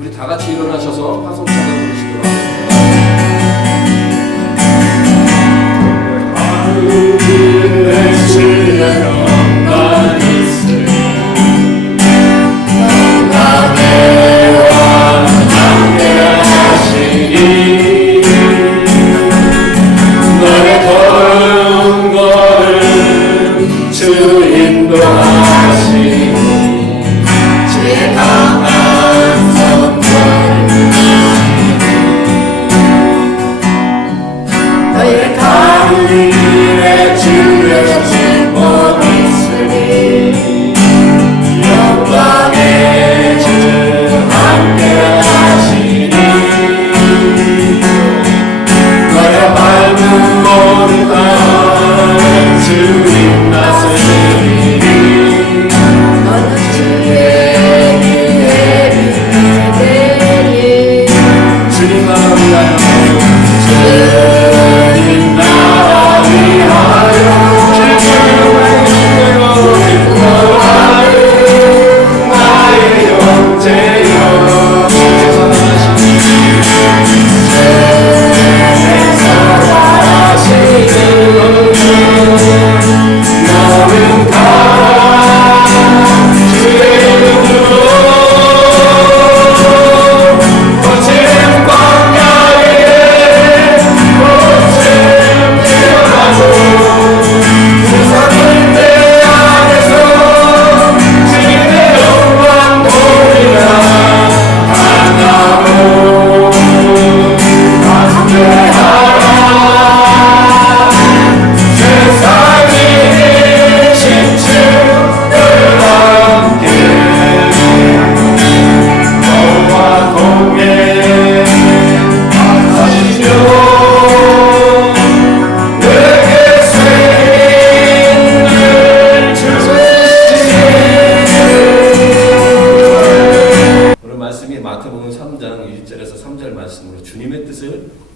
우리 다 같이 일어나셔서 화성찬양 부르시도록 하겠습니다.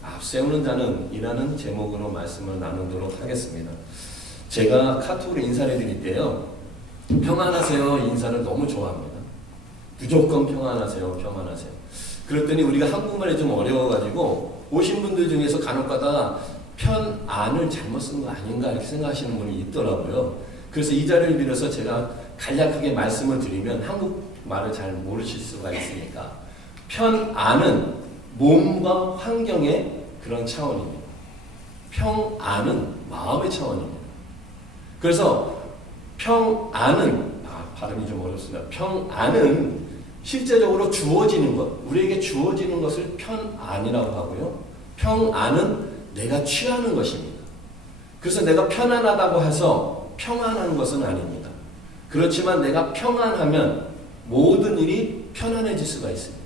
앞세우는 자는 이라는 제목으로 말씀을 나누도록 하겠습니다. 제가 카톡으로 인사를 드릴 때요, 평안하세요 인사를 너무 좋아합니다. 무조건 평안하세요, 평안하세요. 그랬더니 우리가 한국말이 좀 어려워가지고 오신 분들 중에서 간혹가다 편안을 잘못 쓴 거 아닌가 이렇게 생각하시는 분이 있더라고요. 그래서 이 자리를 빌어서 제가 간략하게 말씀을 드리면 한국말을 잘 모르실 수가 있으니까, 편안은 몸과 환경의 그런 차원입니다. 평안은 마음의 차원입니다. 그래서 평안은, 발음이 좀 어렵습니다. 평안은 실제적으로 주어지는 것, 우리에게 주어지는 것을 편안이라고 하고요. 평안은 내가 취하는 것입니다. 그래서 내가 편안하다고 해서 평안한 것은 아닙니다. 그렇지만 내가 평안하면 모든 일이 편안해질 수가 있습니다.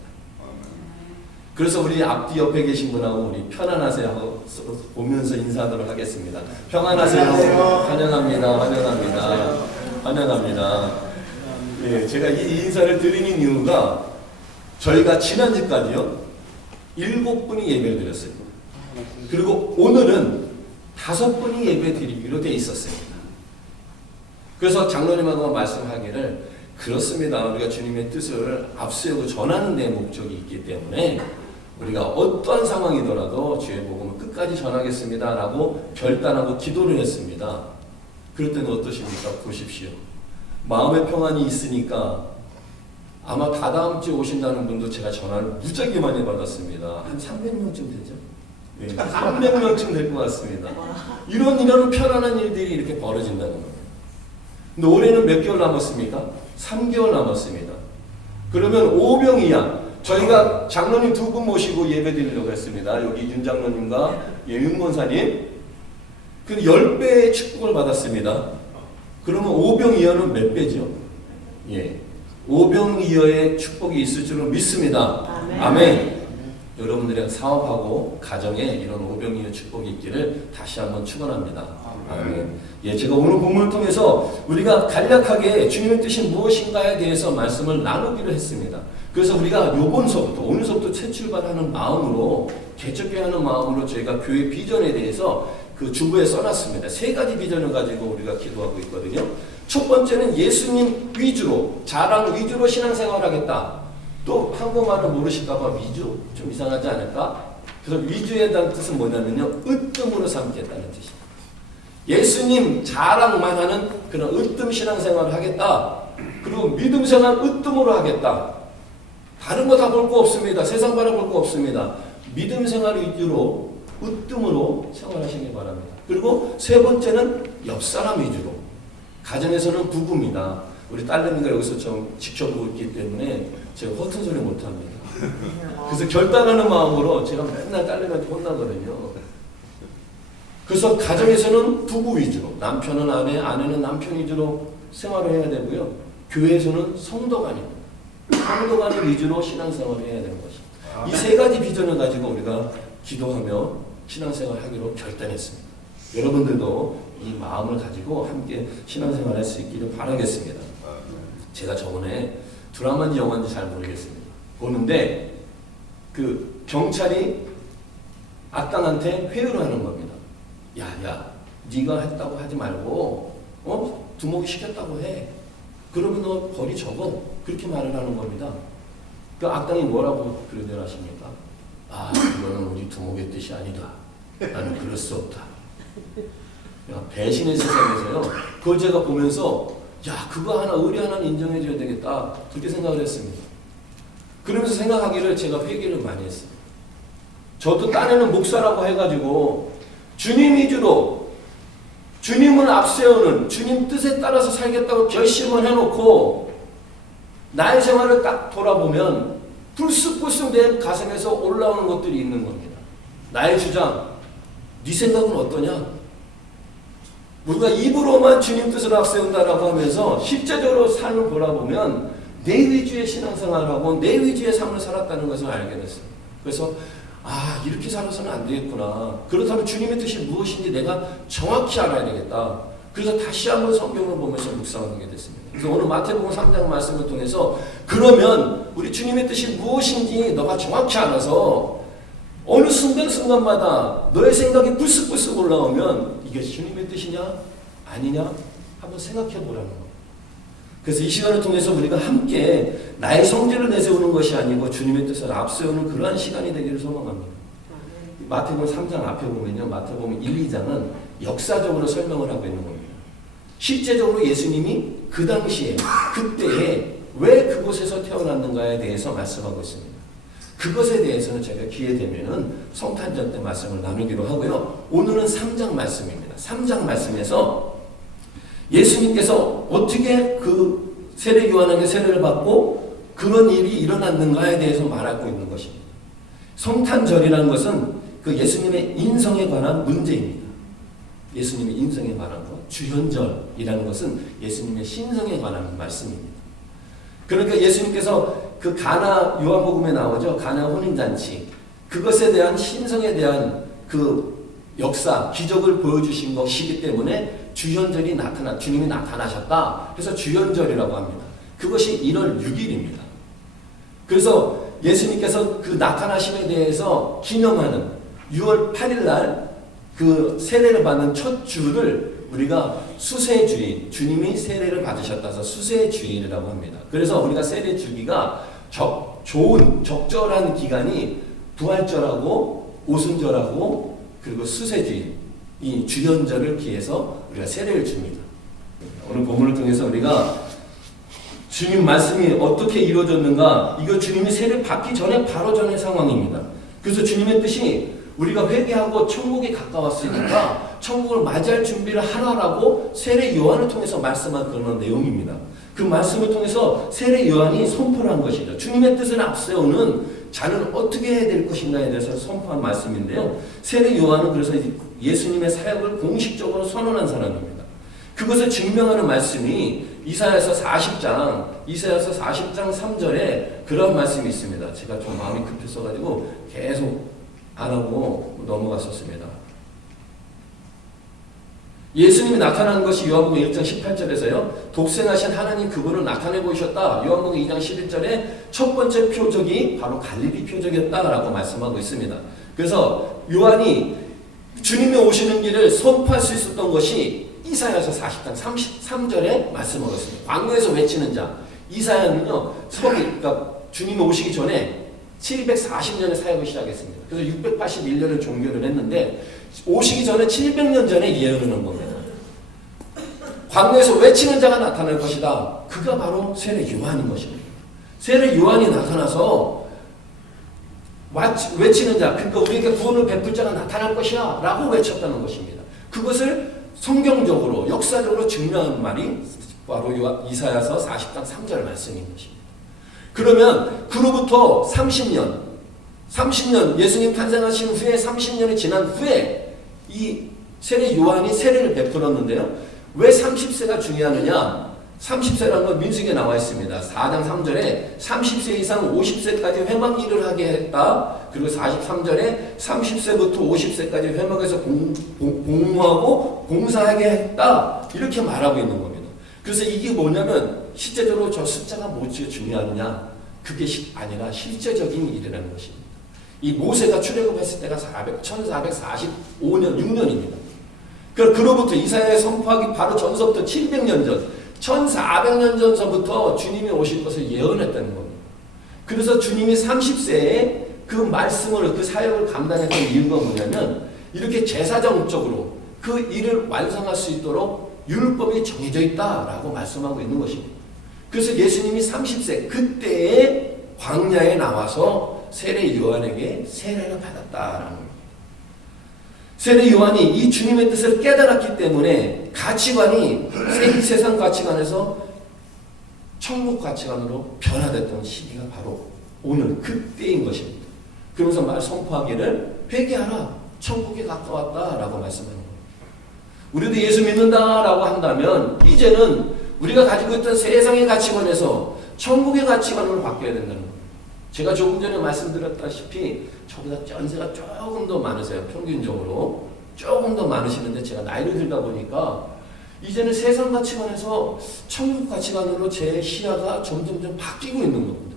그래서 우리 앞뒤 옆에 계신 분하고 우리 편안하세요 하고 보면서 인사하도록 하겠습니다. 평안하세요. 환영합니다. 환영합니다. 환영합니다. 예, 제가 이 인사를 드리는 이유가 저희가 지난주까지요 7분이 예배를 드렸어요. 그리고 오늘은 5분이 예배 드리기로 돼 있었습니다. 그래서 장로님하고 말씀하기를, 그렇습니다. 우리가 주님의 뜻을 앞세우고 전하는 데 목적이 있기 때문에 우리가 어떠한 상황이더라도 주의 복음을 끝까지 전하겠습니다 라고 결단하고 기도를 했습니다. 그럴 때는 어떠십니까? 보십시오. 마음의 평안이 있으니까 아마 다다음 주에 오신다는 분도 제가 전화를 무지하게 많이 받았습니다. 한 300명쯤 되죠? 네, 300명쯤 될 것 같습니다. 이런 편안한 일들이 이렇게 벌어진다는 거예요. 근데 올해는 몇 개월 남았습니까? 3개월 남았습니다. 그러면 5병 이하, 저희가 장로님 2분 모시고 예배 드리려고 했습니다. 여기 윤 장로님과 윤 권사님. 근데 10배의 축복을 받았습니다. 그러면 5병 이하는 몇 배죠? 예, 5병 이하의 축복이 있을 줄은 믿습니다. 아멘. 아멘. 여러분들의 사업하고 가정에 이런 5병 이하의 축복이 있기를 다시 한번 축원합니다. 아멘. 예, 제가 오늘 본문을 통해서 우리가 간략하게 주님의 뜻이 무엇인가에 대해서 말씀을 나누기로 했습니다. 그래서 우리가 요번서부터, 오늘서부터 새 출발하는 마음으로, 개척교회 하는 마음으로 저희가 교회 비전에 대해서 그 주부에 써놨습니다. 3가지 비전을 가지고 우리가 기도하고 있거든요. 첫 번째는 예수님 위주로, 자랑 위주로 신앙생활을 하겠다. 또 한국말을 모르실까봐 위주? 좀 이상하지 않을까? 그래서 위주에 대한 뜻은 뭐냐면요, 으뜸으로 삼겠다는 뜻입니다. 예수님 자랑만 하는 그런 으뜸 신앙생활을 하겠다. 그리고 믿음 생활 으뜸으로 하겠다. 다른 거 다 볼 거 없습니다. 세상 바라볼 거 없습니다. 믿음 생활 위주로 으뜸으로 생활하시기 바랍니다. 그리고 세 번째는 옆사람 위주로. 가정에서는 부부입니다. 우리 딸내미가 여기서 좀 지켜보고 있기 때문에 제가 허튼 소리 못합니다. 그래서 결단하는 마음으로 제가 맨날 딸내미한테 혼나거든요. 그래서 가정에서는 부부 위주로, 남편은 아내, 아내는 남편 위주로 생활을 해야 되고요. 교회에서는 성도간입니다. 성도간 위주로 신앙생활을 해야 되는 것입니다. 이 세 가지 비전을 가지고 우리가 기도하며 신앙생활을 하기로 결단했습니다. 여러분들도 이 마음을 가지고 함께 신앙생활을 할 수 있기를 바라겠습니다. 제가 저번에 드라마인지 영화인지 잘 모르겠습니다. 보는데 그 경찰이 악당한테 회유를 하는 겁니다. 야, 네가 했다고 하지 말고 두목이 시켰다고 해. 그러면 너 벌이 적어. 그렇게 말을 하는 겁니다. 그 악당이 뭐라고 그러들 하십니까? 이거는 우리 두목의 뜻이 아니다. 나는 그럴 수 없다. 배신의 세상에서요. 그걸 제가 보면서 그거 하나, 의리 하나는 인정해줘야 되겠다. 그렇게 생각을 했습니다. 그러면서 생각하기를 제가 회개를 많이 했어요. 저도 딴에는 목사라고 해가지고 주님 위주로 주님을 앞세우는 주님 뜻에 따라서 살겠다고 결심을 해놓고 나의 생활을 딱 돌아보면 불쑥불쑥 내 가슴에서 올라오는 것들이 있는 겁니다. 나의 주장, 네 생각은 어떠냐? 우리가 입으로만 주님 뜻을 앞세운다라고 하면서 실제적으로 삶을 돌아보면 내 위주의 신앙생활을 하고 내 위주의 삶을 살았다는 것을 알게 됐어요. 그래서 이렇게 살아서는 안 되겠구나. 그렇다면 주님의 뜻이 무엇인지 내가 정확히 알아야 되겠다. 그래서 다시 한번 성경을 보면서 묵상하게 됐습니다. 그래서 오늘 마태복음 3장 말씀을 통해서 그러면 우리 주님의 뜻이 무엇인지 너가 정확히 알아서 어느 순간순간마다 너의 생각이 불쑥불쑥 올라오면 이게 주님의 뜻이냐 아니냐 한번 생각해 보라는 거. 그래서 이 시간을 통해서 우리가 함께 나의 성질을 내세우는 것이 아니고 주님의 뜻을 앞세우는 그러한 시간이 되기를 소망합니다. 마태복음 3장 앞에 보면요. 마태복음 1, 2장은 역사적으로 설명을 하고 있는 겁니다. 실제적으로 예수님이 그 당시에 그때에 왜 그곳에서 태어났는가에 대해서 말씀하고 있습니다. 그것에 대해서는 제가 기회 되면은 성탄절 때 말씀을 나누기로 하고요. 오늘은 3장 말씀입니다. 3장 말씀에서 예수님께서 어떻게 그 세례 요한에게 세례를 받고 그런 일이 일어났는가에 대해서 말하고 있는 것입니다. 성탄절이라는 것은 그 예수님의 인성에 관한 문제입니다. 예수님의 인성에 관한 것. 주현절이라는 것은 예수님의 신성에 관한 말씀입니다. 그러니까 예수님께서 그 가나 요한복음에 나오죠. 가나 혼인잔치. 그것에 대한 신성에 대한 그 역사, 기적을 보여주신 것이기 때문에 주현절이 주님이 나타나셨다. 그래서 주현절이라고 합니다. 그것이 1월 6일입니다. 그래서 예수님께서 그 나타나심에 대해서 기념하는 6월 8일 날 그 세례를 받는 첫 주를 우리가 수세주일, 주님이 세례를 받으셨다 해서 수세주일이라고 합니다. 그래서 우리가 세례 주기가 좋은, 적절한 기간이 부활절하고 오순절하고 그리고 수세주일, 이 주현절을 기해서 우리가 세례를 줍니다. 오늘 본문을 통해서 우리가 주님 말씀이 어떻게 이루어졌는가, 이거 주님이 세례 받기 전에 바로 전의 상황입니다. 그래서 주님의 뜻이 우리가 회개하고 천국에 가까웠으니까 천국을 맞이할 준비를 하라라고 세례 요한을 통해서 말씀한 그런 내용입니다. 그 말씀을 통해서 세례 요한이 선포를 한 것이죠. 주님의 뜻을 앞세우는 자는 어떻게 해야 될 것인가에 대해서 선포한 말씀인데요. 세례 요한은 그래서 예수님의 사역을 공식적으로 선언한 사람입니다. 그것을 증명하는 말씀이 이사야서 40장 3절에 그런 말씀이 있습니다. 제가 좀 마음이 급했어가지고 계속 안 하고 넘어갔었습니다. 예수님이 나타난 것이 요한복음 1장 18절에서요. 독생하신 하나님 그분을 나타내 보이셨다. 요한복음 2장 11절에 첫 번째 표적이 바로 갈릴리 표적이었다라고 말씀하고 있습니다. 그래서 요한이 주님이 오시는 길을 선포할 수 있었던 것이 이사야서 40장 33절에 말씀하고 있습니다. 광야에서 외치는 자. 이사야는요. 그러니까 주님 오시기 전에 740년에 사역을 시작했습니다. 그래서 681년을 종교를 했는데 오시기 전에 700년 전에 예언을 한 겁니다. 광야에서 외치는 자가 나타날 것이다. 그가 바로 세례 요한인 것입니다. 세례 요한이 나타나서 외치는 자, 그러니까 우리에게 구원을 베풀 자가 나타날 것이야 라고 외쳤다는 것입니다. 그것을 성경적으로 역사적으로 증명한 말이 바로 이사야서 40장 3절 말씀인 것입니다. 그러면 그로부터 30년 예수님 탄생하신 후에 30년이 지난 후에 이 세례 요한이 세례를 베풀었는데요. 왜 30세가 중요하느냐? 30세라는 건 민수기에 나와 있습니다. 4장 3절에 30세 이상 50세까지 회막 일을 하게 했다. 그리고 43절에 30세부터 50세까지 회막에서 공무하고 봉사하게 했다. 이렇게 말하고 있는 겁니다. 그래서 이게 뭐냐면 실제적으로 저 숫자가 뭐지 중요하느냐? 그게 아니라 실제적인 일이라는 것입니다. 이 모세가 출애굽했을 때가 1445년 6년입니다. 그로부터 이사야의 선포하기 바로 전서부터 700년 전 1400년 전서부터 주님이 오실 것을 예언했다는 겁니다. 그래서 주님이 30세에 그 말씀을 그 사역을 감당했던 이유가 뭐냐면 이렇게 제사정적으로 그 일을 완성할 수 있도록 율법이 정해져 있다라고 말씀하고 있는 것입니다. 그래서 예수님이 30세 그때에 광야에 나와서 세례 요한에게 세례를 받았다라는 겁니다. 세례 요한이 이 주님의 뜻을 깨달았기 때문에 가치관이 세상 가치관에서 천국 가치관으로 변화됐던 시기가 바로 오늘 그때인 것입니다. 그러면서 말 선포하기를 회개하라 천국에 가까웠다라고 말씀하는 겁니다. 우리도 예수 믿는다라고 한다면 이제는 우리가 가지고 있던 세상의 가치관에서 천국의 가치관으로 바뀌어야 된다는 겁니다. 제가 조금 전에 말씀드렸다시피 저보다 연세가 조금 더 많으세요. 평균적으로 조금 더 많으시는데 제가 나이를 들다 보니까 이제는 세상 가치관에서 천국 가치관으로 제 시야가 점점점 바뀌고 있는 겁니다.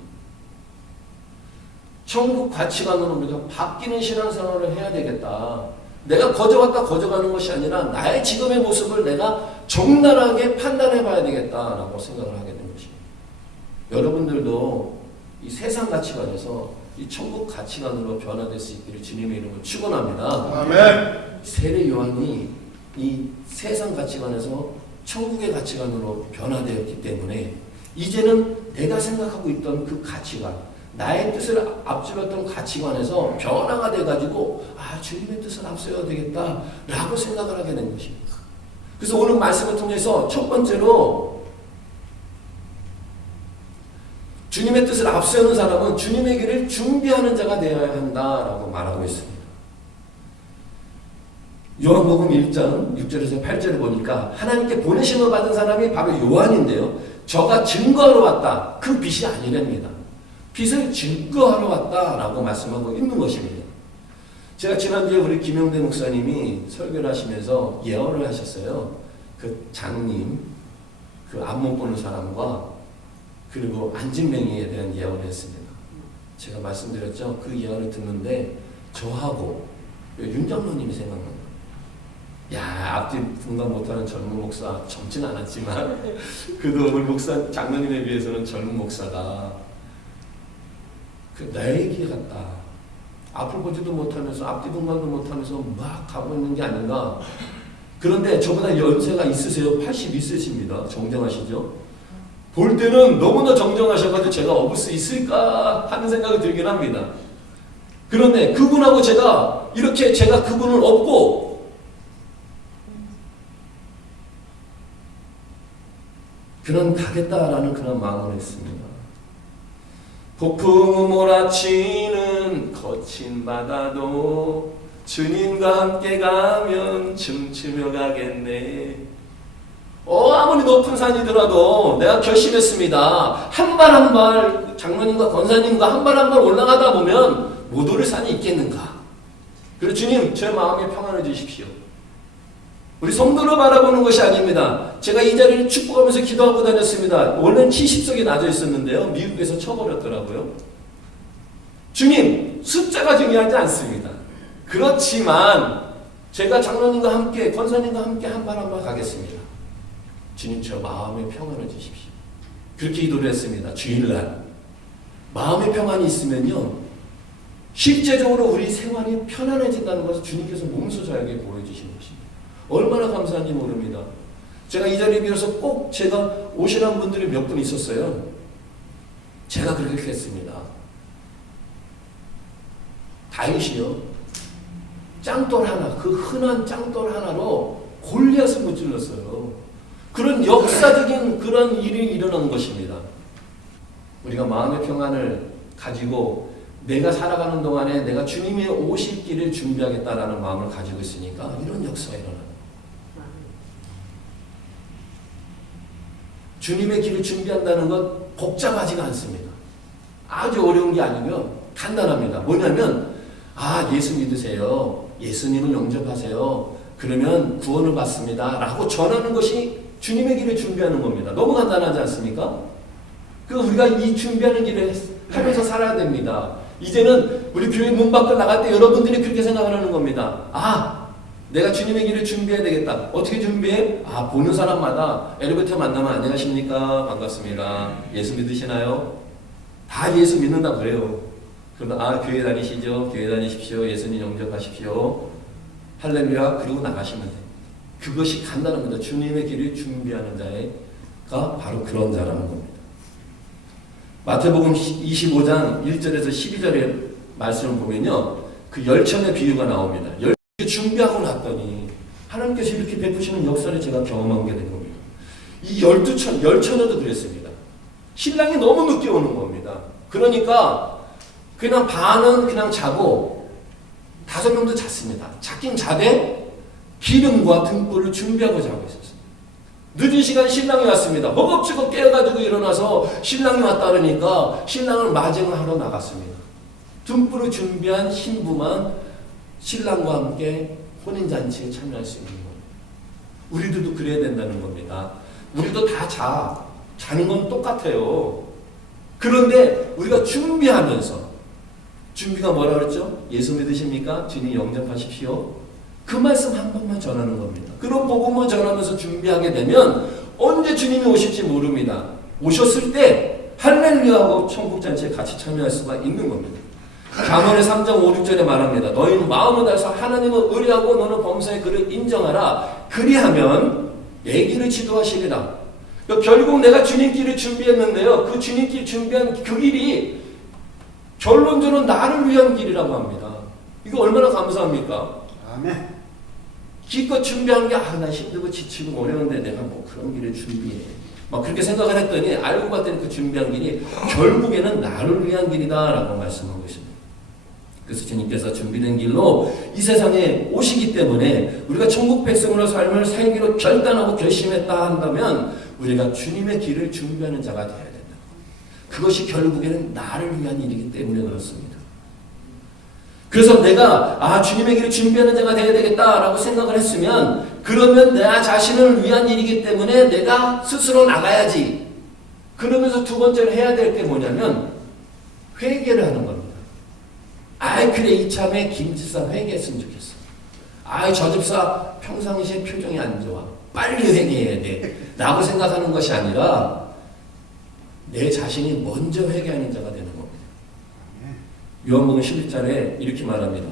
천국 가치관으로 우리가 바뀌는 신앙생활을 해야 되겠다. 내가 거저갔다 거저가는 것이 아니라 나의 지금의 모습을 내가 적나라하게 판단해 봐야 되겠다라고 생각을 하게 된 것입니다. 여러분들도 이 세상 가치관에서 이 천국 가치관으로 변화될 수 있기를 주님의 이름으로 축원합니다. 아멘. 세례 요한이 이 세상 가치관에서 천국의 가치관으로 변화되었기 때문에 이제는 내가 생각하고 있던 그 가치관, 나의 뜻을 앞질렀던 가치관에서 변화가 돼가지고 주님의 뜻을 앞세워야 되겠다라고 생각을 하게 된 것입니다. 그래서 오늘 말씀을 통해서 첫 번째로 주님의 뜻을 앞세우는 사람은 주님의 길을 준비하는 자가 되어야 한다라고 말하고 있습니다. 요한복음 1장 6절에서 8절을 보니까 하나님께 보내심을 받은 사람이 바로 요한인데요. 저가 증거하러 왔다. 그 빛이 아니랍니다. 빛을 증거하러 왔다라고 말씀하고 있는 것입니다. 제가 지난주에 우리 김영대 목사님이 설교를 하시면서 예언을 하셨어요. 그 장님, 그 앞못 보는 사람과 그리고 안진뱅이에 대한 예언을 했습니다. 제가 말씀드렸죠. 그 예언을 듣는데 저하고 윤장로님이 생각납니다. 앞뒤 분간 못하는 젊은 목사, 젊진 않았지만 그래도 우리 목사 장로님에 비해서는 젊은 목사다. 나의 길 같다. 앞을 보지도 못하면서 앞뒤 분간도 못하면서 막 가고 있는 게 아닌가. 그런데 저보다 연세가 있으세요. 80 있으십니다. 정정하시죠? 볼 때는 너무나 정정하셔가지고 제가 업을 수 있을까 하는 생각이 들긴 합니다. 그런데 그분하고 제가 이렇게 제가 그분을 업고 그런 가겠다라는 그런 마음을 했습니다. 폭풍 몰아치는 거친 바다도 주님과 함께 가면 춤추며 가겠네. 아무리 높은 산이더라도 내가 결심했습니다. 한 발 한 발 장로님과 권사님과 한 발 한 발 올라가다 보면 못 오를 산이 있겠는가. 그리고 주님 제 마음에 평안을 주십시오. 우리 성도를 바라보는 것이 아닙니다. 제가 이 자리를 축복하면서 기도하고 다녔습니다. 원래는 70석이 낮아 있었는데요. 미국에서 쳐버렸더라고요. 주님, 숫자가 중요하지 않습니다. 그렇지만 제가 장로님과 함께, 권사님과 함께 한 발 한 발 가겠습니다. 주님, 저 마음에 평안을 주십시오. 그렇게 기도를 했습니다. 주일날. 마음의 평안이 있으면요, 실제적으로 우리 생활이 편안해진다는 것을 주님께서 몸소자하게 보여주시는 것입니다. 얼마나 감사한지 모릅니다. 제가 이 자리에 비해서 꼭 제가 오시는 분들이 몇 분 있었어요. 제가 그렇게 했습니다. 다윗이요, 짱돌 하나, 그 흔한 짱돌 하나로 골리앗을 무찔렀어요. 그런 역사적인 그런 일이 일어난 것입니다. 우리가 마음의 평안을 가지고 내가 살아가는 동안에 내가 주님이 오실 길을 준비하겠다라는 마음을 가지고 있으니까 이런 역사가 일어나요. 주님의 길을 준비한다는 것 복잡하지가 않습니다. 아주 어려운 게 아니고요, 간단합니다. 뭐냐면 예수 믿으세요, 예수님을 영접하세요, 그러면 구원을 받습니다 라고 전하는 것이 주님의 길을 준비하는 겁니다. 너무 간단하지 않습니까? 우리가 이 준비하는 길을 하면서 살아야 됩니다. 이제는 우리 교회 문 밖을 나갈 때 여러분들이 그렇게 생각을 하는 겁니다. 내가 주님의 길을 준비해야 되겠다. 어떻게 준비해? 보는 사람마다 엘리베이터 만나면 안녕하십니까? 반갑습니다. 예수 믿으시나요? 다 예수 믿는다 그래요. 그러면 교회 다니시죠? 교회 다니십시오. 예수님 영접하십시오. 할렐루야. 그리고 나가시면 돼요. 그것이 간단합니다. 주님의 길을 준비하는 자가 바로 그런 자라는 겁니다. 마태복음 25장 1절에서 12절의 말씀을 보면요, 그 열천의 비유가 나옵니다. 준비하고 났더니 하나님께서 이렇게 베푸시는 역사를 제가 경험하게 된 겁니다. 이 열천에도 그랬습니다. 신랑이 너무 늦게 오는 겁니다. 그러니까 그냥 반은 그냥 자고 5명도 잤습니다. 잤긴 자되 기름과 등불을 준비하고 자고 있었습니다. 늦은 시간 신랑이 왔습니다. 허겁지겁 깨어가지고 일어나서 신랑이 왔다 그러니까 신랑을 맞이하러 나갔습니다. 등불을 준비한 신부만 신랑과 함께 혼인잔치에 참여할 수 있는 겁니다. 우리들도 그래야 된다는 겁니다. 우리도 다 자는 건 똑같아요. 그런데 우리가 준비하면서, 준비가 뭐라 그랬죠? 예수 믿으십니까? 주님 영접하십시오. 그 말씀 한 번만 전하는 겁니다. 그런 복음을 전하면서 준비하게 되면 언제 주님이 오실지 모릅니다. 오셨을 때 할렐루야하고 천국잔치에 같이 참여할 수가 있는 겁니다. 잠언의 3장 5, 6절에 말합니다. 너희는 마음을 다해서 하나님을 의뢰하고 너는 범사의 그를 인정하라. 그리하면 내 길을 지도하시리라. 결국 내가 주님 길을 준비했는데요, 그 주님 길 준비한 그 길이 결론적으로 나를 위한 길이라고 합니다. 이거 얼마나 감사합니까? 아멘. 기껏 준비한 게 나 힘들고 지치고 어려운데 내가 뭐 그런 길을 준비해. 막 그렇게 생각을 했더니 알고 봤더니 그 준비한 길이 결국에는 나를 위한 길이다라고 말씀하고 있습니다. 그래서 주님께서 준비된 길로 이 세상에 오시기 때문에 우리가 천국 백성으로 삶을 살기로 결단하고 결심했다 한다면 우리가 주님의 길을 준비하는 자가 되어야 된다. 그것이 결국에는 나를 위한 일이기 때문에 그렇습니다. 그래서 내가 주님의 길을 준비하는 자가 되어야 되겠다라고 생각을 했으면 그러면 내 자신을 위한 일이기 때문에 내가 스스로 나가야지. 그러면서 두 번째로 해야 될 게 뭐냐면 회개를 하는 겁니다. 그래 이참에 김집사 회개했으면 좋겠어. 저 집사 평상시에 표정이 안 좋아. 빨리 회개해야 돼. 라고 생각하는 것이 아니라 내 자신이 먼저 회개하는 자가 되는 겁니다. 요한복음 11장에 이렇게 말합니다.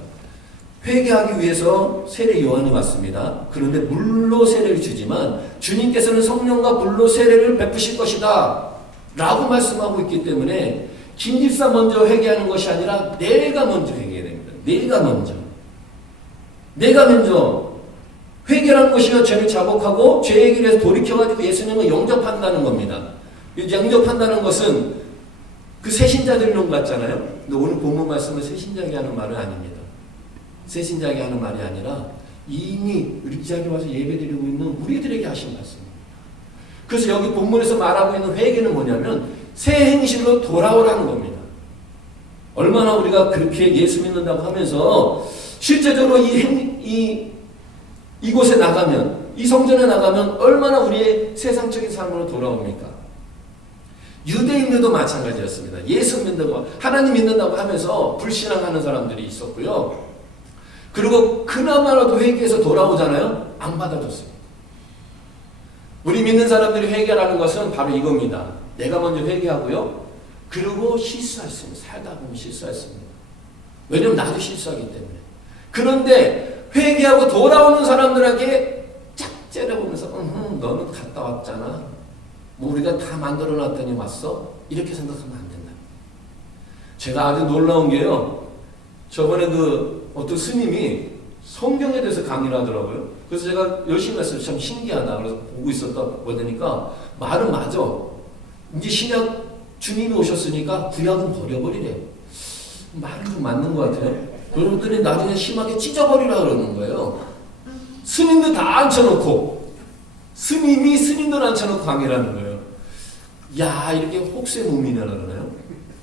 회개하기 위해서 세례 요한이 왔습니다. 그런데 물로 세례를 주지만 주님께서는 성령과 물로 세례를 베푸실 것이다 라고 말씀하고 있기 때문에 김집사 먼저 회개하는 것이 아니라 내가 먼저 회개해야 됩니다. 내가 먼저 회개라는 것이요, 죄를 자복하고 죄의 길에서 돌이켜가지고 예수님을 영접한다는 겁니다. 영접한다는 것은 그 새신자들 이런 것 같잖아요. 근데 오늘 본문 말씀은 새신자에게 하는 말은 아닙니다. 새신자에게 하는 말이 아니라 이미 우리 자리에 와서 예배드리고 있는 우리들에게 하신 말씀입니다. 그래서 여기 본문에서 말하고 있는 회개는 뭐냐면 새 행실로 돌아오라는 겁니다. 얼마나 우리가 그렇게 예수 믿는다고 하면서 실제적으로 이곳에 나가면, 이 성전에 나가면 얼마나 우리의 세상적인 삶으로 돌아옵니까? 유대인들도 마찬가지였습니다. 예수 믿는다고, 하나님 믿는다고 하면서 불신앙하는 사람들이 있었고요. 그리고 그나마라도 회개해서 돌아오잖아요. 안 받아줬습니다. 우리 믿는 사람들이 회개하는 것은 바로 이겁니다. 내가 먼저 회개하고요. 그리고 실수했습니다. 살다 보면 실수했습니다. 왜냐면 나도 실수하기 때문에. 그런데 회개하고 돌아오는 사람들에게 짝 째려보면서 너는 갔다 왔잖아. 뭐 우리가 다 만들어놨더니 왔어? 이렇게 생각하면 안 된다. 제가 아주 놀라운 게요. 저번에 어떤 스님이 성경에 대해서 강의를 하더라고요. 그래서 제가 열심히 했어요. 참 신기하다. 그래서 보고 있었다 보니까 말은 맞아. 이제 신약 주님이 오셨으니까 구약은 버려버리래요. 말은 좀 맞는 것 같아요. 그러더니 나중에 심하게 찢어버리라 그러는 거예요. 스님들 다 앉혀놓고 스님이 스님들 앉혀놓고 강의를 하는 거예요. 야, 이렇게 혹세 무민이라 그러나요?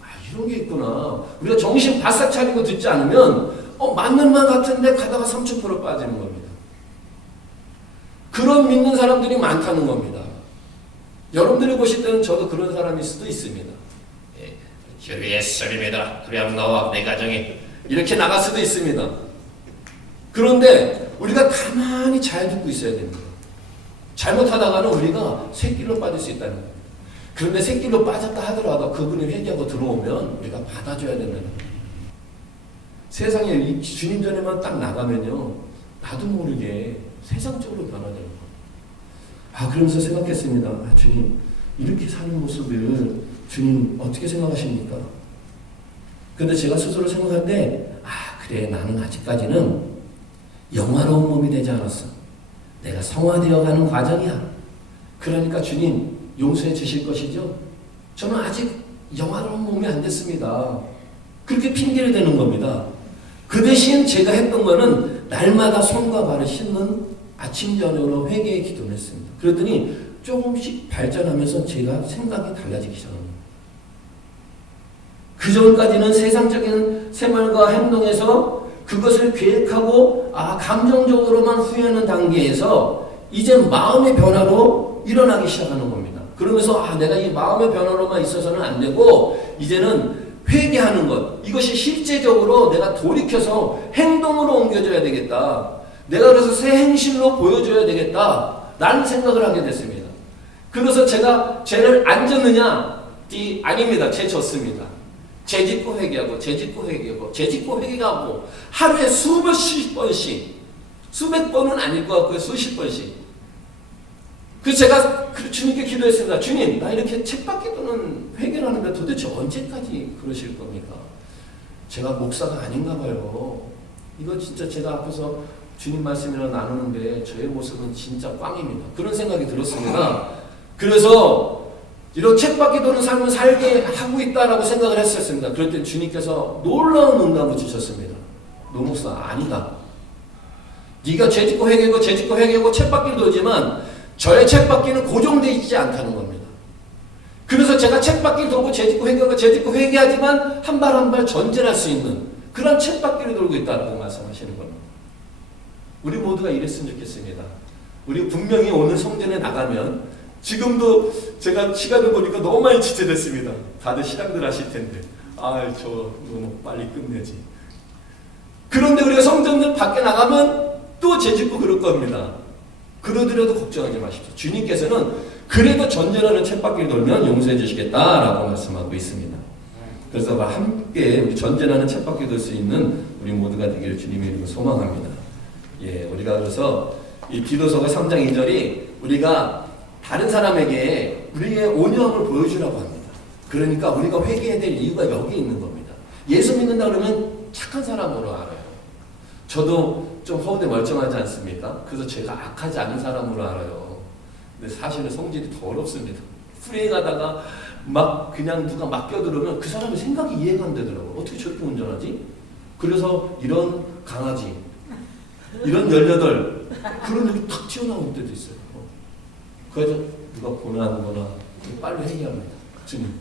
아, 이런 게 있구나. 우리가 정신 바싹 차리고 듣지 않으면 맞는 말 같은데 가다가 30% 빠지는 겁니다. 그런 믿는 사람들이 많다는 겁니다. 여러분들이 보실 때는 저도 그런 사람일 수도 있습니다. 주 예수님이다. 그래야 너와 내 가정이 이렇게 나갈 수도 있습니다. 그런데 우리가 가만히 잘 듣고 있어야 됩니다. 잘못하다가는 우리가 새길로 빠질 수 있다는 겁니다. 그런데 새길로 빠졌다 하더라도 그분이 회개하고 들어오면 우리가 받아줘야 된다는 겁니다. 세상에 주님 전에만 딱 나가면요, 나도 모르게 세상적으로 변화되는 거예요. 그러면서 생각했습니다. 주님, 이렇게 사는 모습을 주님 어떻게 생각하십니까? 근데 제가 스스로 생각하는데, 그래, 나는 아직까지는 영화로운 몸이 되지 않았어. 내가 성화되어가는 과정이야. 그러니까 주님 용서해 주실 것이죠? 저는 아직 영화로운 몸이 안 됐습니다. 그렇게 핑계를 대는 겁니다. 그 대신 제가 했던 거는 날마다 손과 발을 씻는 아침 저녁으로 회개의 기도를 했습니다. 그랬더니 조금씩 발전하면서 제가 생각이 달라지기 시작합니다. 그 전까지는 세상적인 생활과 행동에서 그것을 계획하고 감정적으로만 후회하는 단계에서 이제 마음의 변화로 일어나기 시작하는 겁니다. 그러면서 내가 이 마음의 변화로만 있어서는 안 되고 이제는 회개하는 것, 이것이 실제적으로 내가 돌이켜서 행동으로 옮겨줘야 되겠다. 내가 그래서 새 행실로 보여줘야 되겠다. 라는 생각을 하게 됐습니다. 그래서 제가 죄를 안 졌느냐? 아닙니다. 죄 졌습니다. 죄 짓고 회개하고, 죄 짓고 회개하고, 죄 짓고 회개하고, 하루에 수십 번씩, 수백 번은 아닐 것 같고요. 수십 번씩. 그래서 제가 주님께 기도했습니다. 주님, 나 이렇게 책밖에도는 회개를 하는데 도대체 언제까지 그러실 겁니까? 제가 목사가 아닌가 봐요. 이거 진짜 제가 앞에서 주님 말씀이랑 나누는데 저의 모습은 진짜 꽝입니다. 그런 생각이 들었습니다. 그래서 이런 책밖에 도는 삶을 살게 하고 있다라고 생각을 했었습니다. 그럴 때 주님께서 놀라운 응답을 주셨습니다. 노 목사, 아니다. 네가 죄 짓고 회개하고 죄 짓고 회개하고 책밖에 돌지만 저의 책밖에는 고정되어 있지 않다는 겁니다. 그래서 제가 책밖에 돌고 죄 짓고 회개하고 죄 짓고 회개하지만 한 발 한 발 전진할 수 있는 그런 책밖에 돌고 있다고 말씀하시는 겁니다. 우리 모두가 이랬으면 좋겠습니다. 우리 분명히 오늘 성전에 나가면 지금도 제가 시간을 보니까 너무 많이 지체됐습니다. 다들 신앙들 하실 텐데 저 너무 빨리 끝내지. 그런데 우리가 성전들 밖에 나가면 또 죄 짓고 그럴 겁니다. 그러더라도 걱정하지 마십시오. 주님께서는 그래도 전전하는 쳇바퀴를 돌면 용서해 주시겠다라고 말씀하고 있습니다. 그래서 함께 우리 전전하는 쳇바퀴 돌 수 있는 우리 모두가 되기를 주님의 이름으로 소망합니다. 우리가 그래서 이 디도서가 3장 2절이 우리가 다른 사람에게 우리의 온유함을 보여주라고 합니다. 그러니까 우리가 회개해야 될 이유가 여기 있는 겁니다. 예수 믿는다 그러면 착한 사람으로 알아요. 저도 좀 허우대 멀쩡하지 않습니까? 그래서 제가 악하지 않은 사람으로 알아요. 근데 사실은 성질이 더럽습니다. 후회하다가 막 그냥 누가 막 껴들으면 그 사람의 생각이 이해가 안 되더라고요. 어떻게 저렇게 운전하지? 그래서 이런 강아지, 이런 18 그런 놈이 탁 튀어나올 때도 있어요. 그래서 누가 고난하거나 빨리 회개합니다. 주님.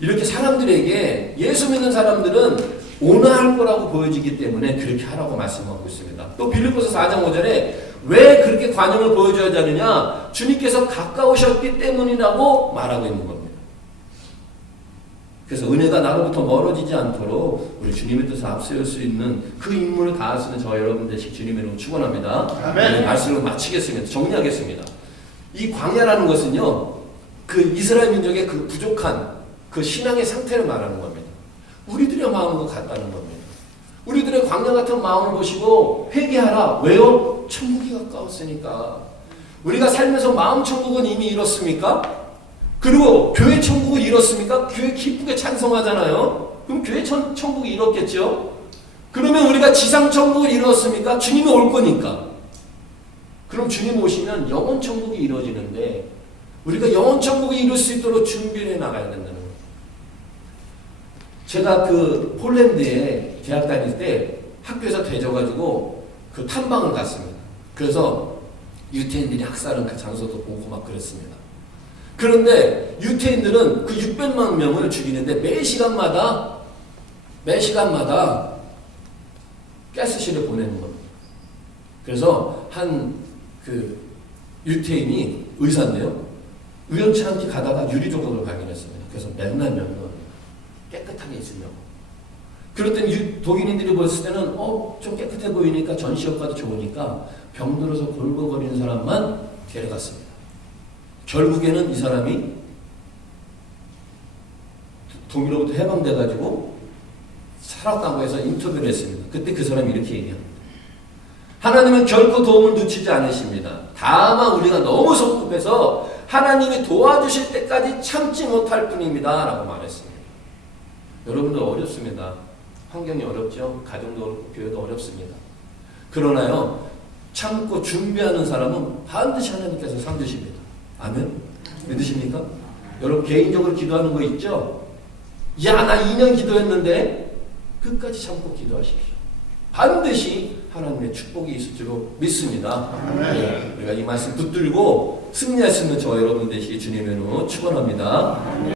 이렇게 사람들에게 예수 믿는 사람들은 온화할 거라고 보여지기 때문에 그렇게 하라고 말씀하고 있습니다. 또 빌립보서 4장 5절에 왜 그렇게 관용을 보여줘야 하느냐? 주님께서 가까우셨기 때문이라고 말하고 있는 겁니다. 그래서 은혜가 나로부터 멀어지지 않도록 우리 주님의 뜻을 앞세울 수 있는 그 임무를 다할 수 있는 저와 여러분 되시기 주님의 이름으로 축원합니다. 아멘. 말씀을 마치겠습니다. 정리하겠습니다. 이 광야라는 것은요, 그 이스라엘 민족의 그 부족한 그 신앙의 상태를 말하는 겁니다. 우리들의 마음과 같다는 겁니다. 우리들의 광야 같은 마음을 보시고 회개하라. 왜요? 천국이 가까웠으니까. 우리가 살면서 마음 천국은 이미 이뤘습니까? 그리고 교회 천국을 이뤘습니까? 교회 기쁘게 찬송하잖아요. 그럼 교회 천국이 이뤘겠죠? 그러면 우리가 지상 천국을 이뤘습니까? 주님이 올 거니까. 그럼 주님 오시면 영원 천국이 이루어지는데 우리가 영원 천국을 이룰 수 있도록 준비를 해 나가야 된다는 거예요. 제가 그 폴란드에 대학 다닐 때 학교에서 되져가지고 그 탐방을 갔습니다. 그래서 유태인들이 학살한 그 장소도 보고 막 그랬습니다. 그런데 유태인들은 그 600만 명을 죽이는데 매 시간마다 가스실에 보내는 겁니다. 그래서 한 그 유태인이 의사인데요. 우연치 않게 가다가 유리 조각을 발견했습니다. 그래서 맨날 깨끗하게 있으려고. 그랬더니 독일인들이 봤을 때는 좀 깨끗해 보이니까 전시 효과도 좋으니까 병들어서 골고거리는 사람만 데려갔습니다. 결국에는 이 사람이 독일로부터 해방돼가지고 살았다고 해서 인터뷰를 했습니다. 그때 그 사람이 이렇게 얘기합니다. 하나님은 결코 도움을 놓치지 않으십니다. 다만 우리가 너무 성급해서 하나님이 도와주실 때까지 참지 못할 뿐입니다. 라고 말했습니다. 여러분들 어렵습니다. 환경이 어렵죠. 가정도 어렵고 교회도 어렵습니다. 그러나요, 참고 준비하는 사람은 반드시 하나님께서 상 주십니다. 아멘? 믿으십니까? 여러분 개인적으로 기도하는 거 있죠? 야, 나 2년 기도했는데 끝까지 참고 기도하십시오. 반드시 하나님의 축복이 있을 줄로 믿습니다. 네, 우리가 이 말씀 붙들고 승리할 수 있는 저와 여러분 되시기 주님의 이름으로 축원합니다.